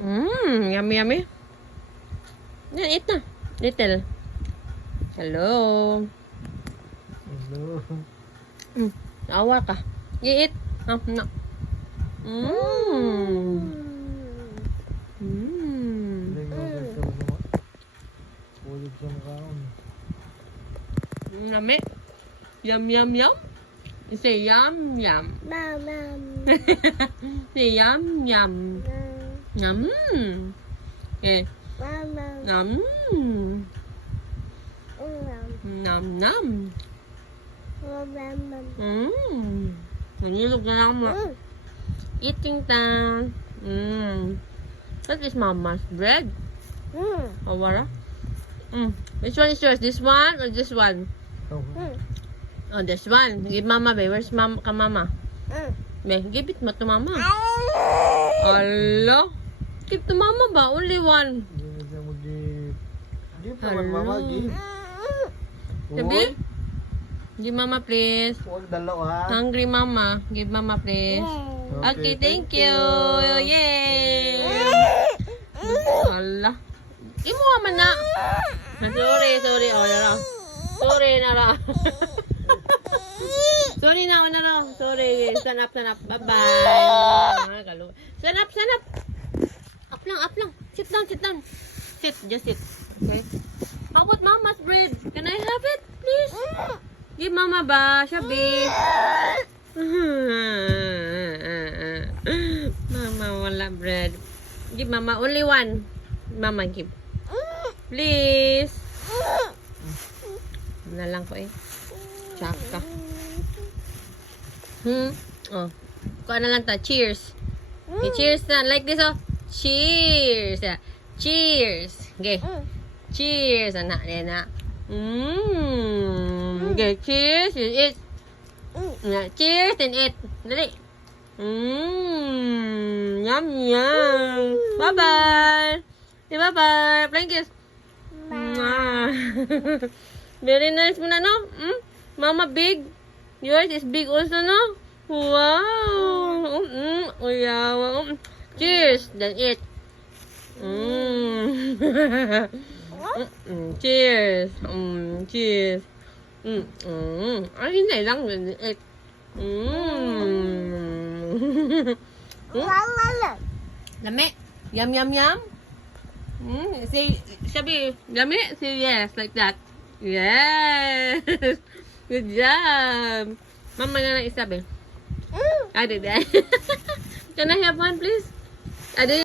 Yummy, yummy. Yan, eat na. Little. Hello. Hello. Awa ka. You eat. No. Pulog sa mukha ko. Yummy. Yum, yum, yum. You say yum, yum. Say yum, yum. Yum. Okay. Yum. Nom, nom. Nanilog na lang mo. Eating time. That is mama's bread. Oh, wala? Which one is yours? This one or this one? Oh, this one. Give mama, babe. Where's mama? Mama? Babe, give it mo to mama. Hello? Give to mama ba? Only one. Give naman mama, give. Sabi? Give mama, please. Huwag dalawa. Hungry mama. Give mama, please. Okay, thank you. Yay! Hala. Imuha man na. Sorry. Oh, na lang. Sorry na lang. Sorry na lang. Sorry. Stand up. Bye-bye. Stand up. Up lang. Sit down. Just sit. Okay. How about mama's bread? Can I have it, please? Give mama ba? Shabi. Mama wala bread. Give mama only one. Mama give. Please. Na lang ko eh. Tsaka. Oh. Kuha na lang ta. Cheers. Okay, cheers na. Like this oh. Cheers. Cheers. Okay. Cheers. Anak dia nak. Okay, cheers. You eat. Cheers and eat. Dali. Yum. Bye-bye. Say bye-bye. Flying kiss. Very nice mo na, no? Mama big. Yours is big also, no? Wow. Yeah. Cheers. Then eat. Cheers. Cheers. Ay, hindi lang. Eat. Lami. Yum. Say, Shabi, yummy? Say yes, like that. Yes. Good job. Mama na lang isabi. I did that. Can I have one, please? I did.